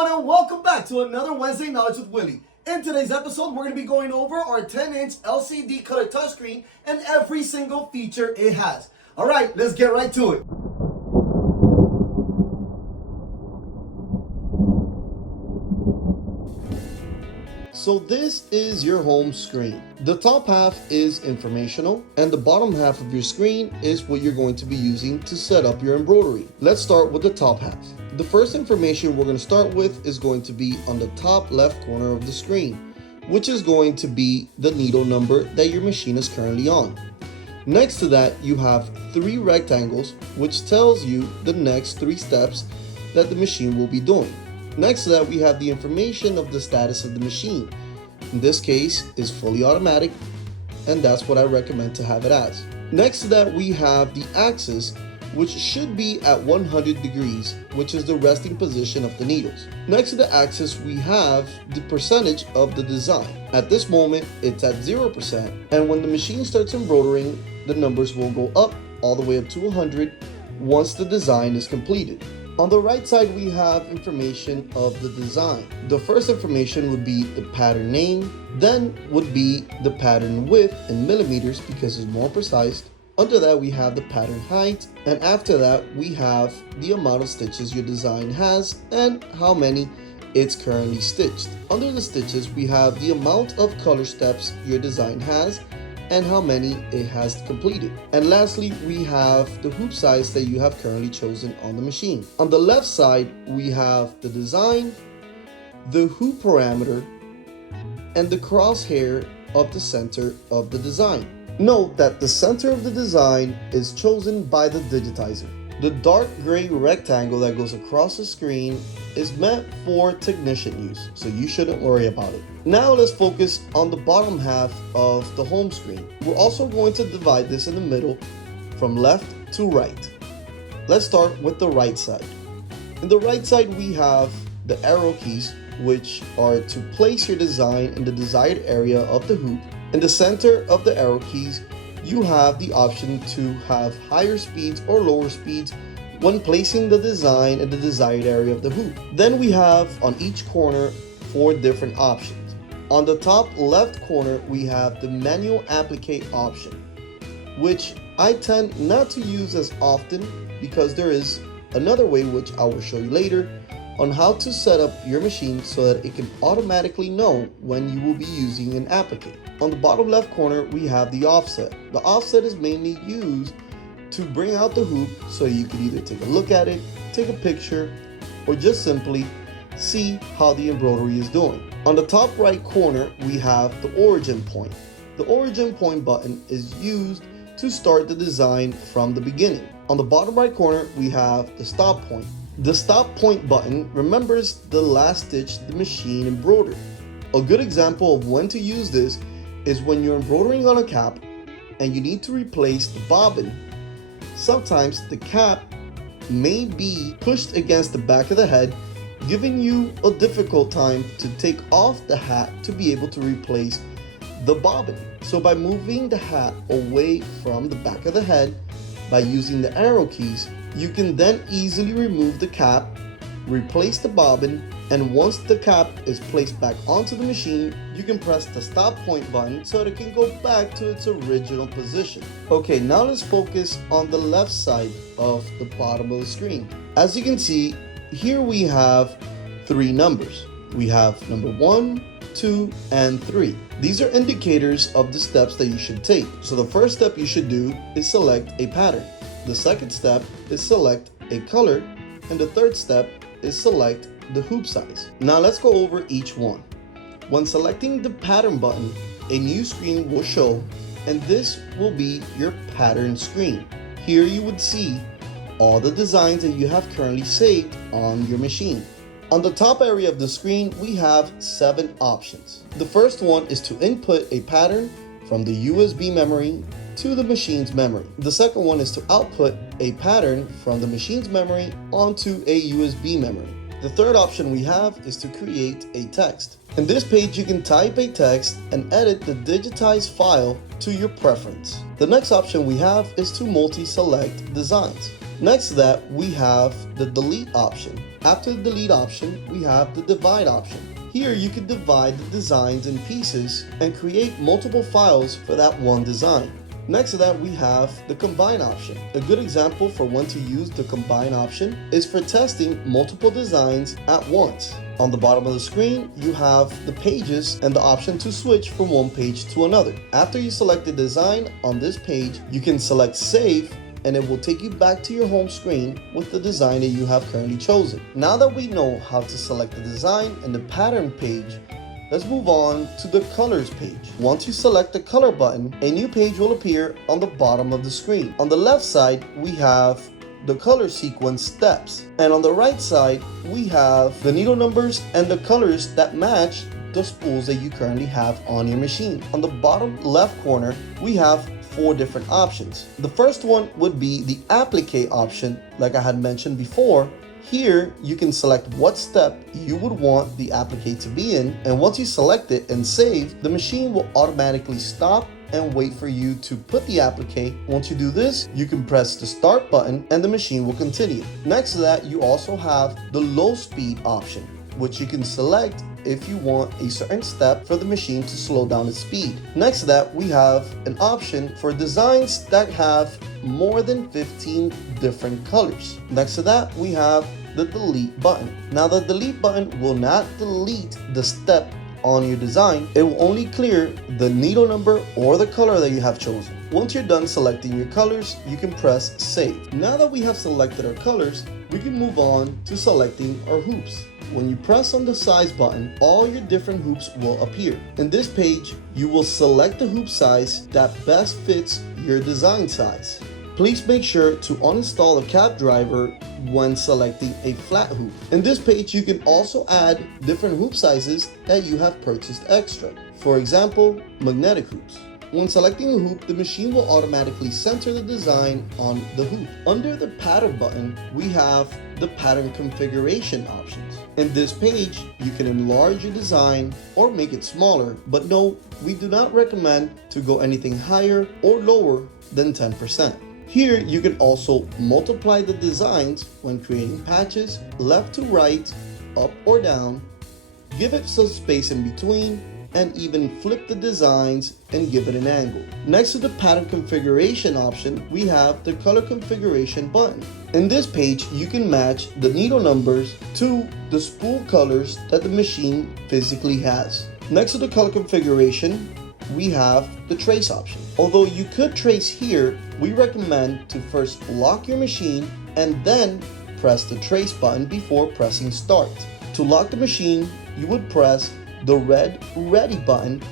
everyone, and welcome back to another Wednesday Knowledge with Willy. In today's episode, we're going to be going over our 10-inch LCD color touchscreen and every single feature it has. All right, let's get right to it. So this is your home screen. The top half is informational, and the bottom half of your screen is what you're going to be using to set up your embroidery. Let's start with the top half. The first information we're going to start with is going to be on the top left corner of the screen, which is going to be the needle number that your machine is currently on. Next to that, you have 3 rectangles, which tells you the next 3 steps that the machine will be doing. Next to that, we have the information of the status of the machine. In this case, is fully automatic, and that's what I recommend to have it as. Next to that, we have the axis, which should be at 100 degrees, which is the resting position of the needles. Next to the axis, we have the percentage of the design. At this moment, it's at 0%, and when the machine starts embroidering, the numbers will go up all the way up to 100 once the design is completed. On the right side, we have information of the design. The first information would be the pattern name, then would be the pattern width in millimeters because it's more precise. Under that, we have the pattern height, and after that, we have the amount of stitches your design has and how many it's currently stitched. Under the stitches, we have the amount of color steps your design has and how many it has completed. And lastly, we have the hoop size that you have currently chosen on the machine. On the left side, we have the design, the hoop parameter, and the crosshair of the center of the design. Note that the center of the design is chosen by the digitizer. The dark gray rectangle that goes across the screen is meant for technician use, so you shouldn't worry about it. Now let's focus on the bottom half of the home screen. We're also going to divide this in the middle from left to right. Let's start with the right side. In the right side, we have the arrow keys, which are to place your design in the desired area of the hoop. In the center of the arrow keys, you have the option to have higher speeds or lower speeds when placing the design in the desired area of the hoop. Then we have on each corner 4 different options. On the top left corner, we have the manual applique option, which I tend not to use as often because there is another way, which I will show you later, on how to set up your machine so that it can automatically know when you will be using an applique. On the bottom left corner, we have the offset. The offset is mainly used to bring out the hoop so you can either take a look at it, take a picture, or just simply see how the embroidery is doing. On the top right corner, we have the origin point. The origin point button is used to start the design from the beginning. On the bottom right corner, we have the stop point. The stop point button remembers the last stitch the machine embroidered. A good example of when to use this is when you're embroidering on a cap and you need to replace the bobbin. Sometimes the cap may be pushed against the back of the head, giving you a difficult time to take off the hat to be able to replace the bobbin. So by moving the hat away from the back of the head by using the arrow keys, you can then easily remove the cap, replace the bobbin, and once the cap is placed back onto the machine, you can press the stop point button so that it can go back to its original position. Okay, now let's focus on the left side of the bottom of the screen. As you can see, here we have 3 numbers. We have number 1, 2, and 3. These are indicators of the steps that you should take. So the first step you should do is select a pattern. The second step is select a color, and the third step is select the hoop size. Now let's go over each one. When selecting the pattern button, a new screen will show, and this will be your pattern screen. Here you would see all the designs that you have currently saved on your machine. On the top area of the screen, we have 7 options. The first one is to input a pattern from the USB memory to the machine's memory. The second one is to output a pattern from the machine's memory onto a USB memory. The third option we have is to create a text. In this page, you can type a text and edit the digitized file to your preference. The next option we have is to multi-select designs. Next to that, we have the delete option. After the delete option, we have the divide option. Here you can divide the designs in pieces and create multiple files for that one design. Next to that, we have the combine option. A good example for when to use the combine option is for testing multiple designs at once. On the bottom of the screen, you have the pages and the option to switch from one page to another. After you select the design on this page, you can select save, and it will take you back to your home screen with the design that you have currently chosen. Now that we know how to select the design and the pattern page, let's move on to the colors page. Once you select the color button, a new page will appear on the bottom of the screen. On the left side, we have the color sequence steps, and on the right side, we have the needle numbers and the colors that match the spools that you currently have on your machine. On the bottom left corner, we have 4 different options. The first one would be the applique option, like I had mentioned before. Here you can select what step you would want the applique to be in, and once you select it and save, the machine will automatically stop and wait for you to put the applique. Once you do this, you can press the start button and the machine will continue. Next to that, you also have the low speed option, which you can select if you want a certain step for the machine to slow down its speed. Next to that, we have an option for designs that have more than 15 different colors. Next to that, we have the delete button. Now the delete button will not delete the step on your design. It will only clear the needle number or the color that you have chosen. Once you're done selecting your colors, you can press save. Now that we have selected our colors, we can move on to selecting our hoops. When you press on the size button, all your different hoops will appear. In this page, you will select the hoop size that best fits your design size. Please make sure to uninstall the cap driver when selecting a flat hoop. In this page, you can also add different hoop sizes that you have purchased extra. For example, magnetic hoops. When selecting a hoop, the machine will automatically center the design on the hoop. Under the pattern button, we have the pattern configuration options. In this page, you can enlarge your design or make it smaller, but no, we do not recommend to go anything higher or lower than 10%. Here, you can also multiply the designs when creating patches, left to right, up or down, give it some space in between, and even flip the designs and give it an angle. Next to the pattern configuration option, we have the color configuration button. In this page, you can match the needle numbers to the spool colors that the machine physically has. Next to the color configuration, we have the trace option. Although you could trace here, we recommend to first lock your machine and then press the trace button before pressing start. To lock the machine, you would press the red ready button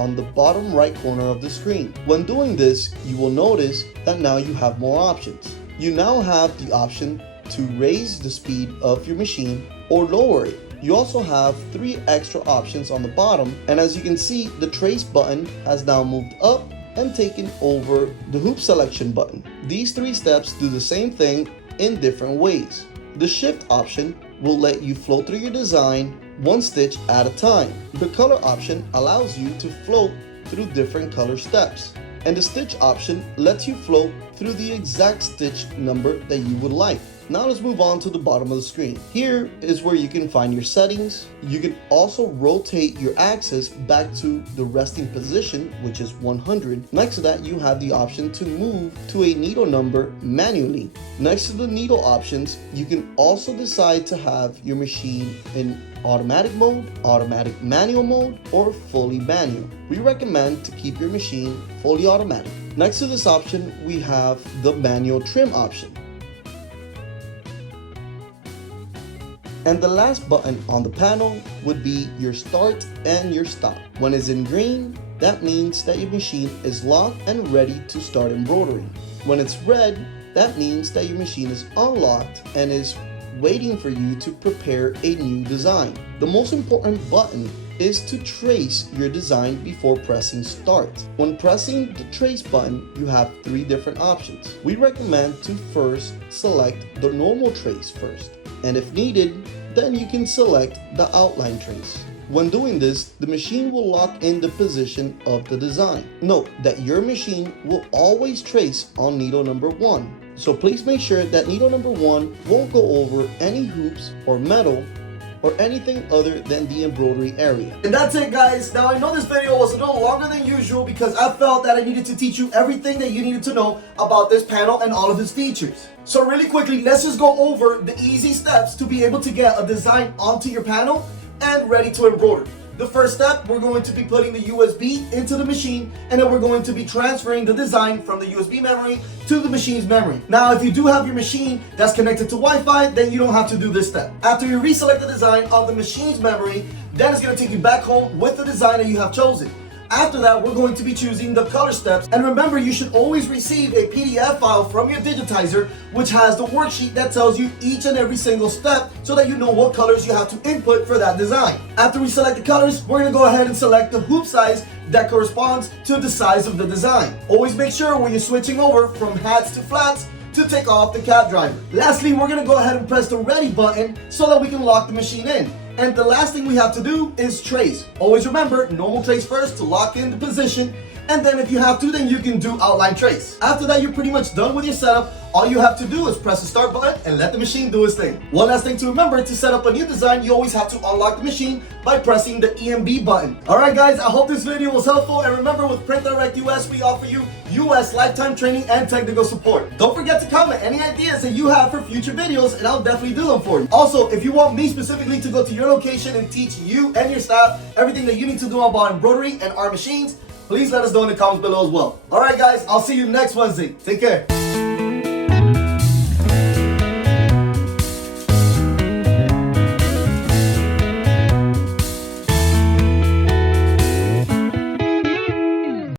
on the bottom right corner of the screen. When doing this, you will notice that now you have more options. You now have the option to raise the speed of your machine or lower it. You also have 3 extra options on the bottom, and as you can see, the trace button has now moved up and taken over the hoop selection button. These 3 steps do the same thing in different ways. The shift option will let you flow through your design one stitch at a time. The color option allows you to float through different color steps, and the stitch option lets you float through the exact stitch number that you would like. Now let's move on to the bottom of the screen. Here is where you can find your settings. You can also rotate your axis back to the resting position, which is 100. Next to that, you have the option to move to a needle number manually. Next to the needle options, you can also decide to have your machine in automatic mode, automatic manual mode, or fully manual. We recommend to keep your machine fully automatic. Next to this option, we have the manual trim option. And the last button on the panel would be your start and your stop. When it's in green, that means that your machine is locked and ready to start embroidering. When it's red, that means that your machine is unlocked and is waiting for you to prepare a new design. The most important button is to trace your design before pressing start. When pressing the trace button, you have 3 different options. We recommend to first select the normal trace first, and if needed, then you can select the outline trace. When doing this, the machine will lock in the position of the design. Note that your machine will always trace on needle number 1. So please make sure that needle number 1 won't go over any hoops or metal or anything other than the embroidery area. And that's it, guys. Now I know this video was a little longer than usual because I felt that I needed to teach you everything that you needed to know about this panel and all of its features. So really quickly, let's just go over the easy steps to be able to get a design onto your panel and ready to embroider. The first step, we're going to be putting the USB into the machine, and then we're going to be transferring the design from the USB memory to the machine's memory. Now, if you do have your machine that's connected to Wi-Fi, then you don't have to do this step. After you reselect the design on the machine's memory, then it's going to take you back home with the design that you have chosen. After that, we're going to be choosing the color steps. And remember, you should always receive a PDF file from your digitizer, which has the worksheet that tells you each and every single step so that you know what colors you have to input for that design. After we select the colors, we're going to go ahead and select the hoop size that corresponds to the size of the design. Always make sure when you're switching over from hats to flats to take off the cap driver. Lastly, we're going to go ahead and press the ready button so that we can lock the machine in. And the last thing we have to do is trace. Always remember, normal trace first to lock in the position, and then if you have to, then you can do outline trace. After that, you're pretty much done with your setup. All you have to do is press the start button and let the machine do its thing. One last thing to remember, to set up a new design, you always have to unlock the machine by pressing the EMB button. Alright guys, I hope this video was helpful, and remember, with Print Direct US, we offer you US lifetime training and technical support. Don't forget to comment any ideas that you have for future videos, and I'll definitely do them for you. Also, if you want me specifically to go to your location and teach you and your staff everything that you need to do about embroidery and our machines, please let us know in the comments below as well. Alright guys, I'll see you next Wednesday. Take care.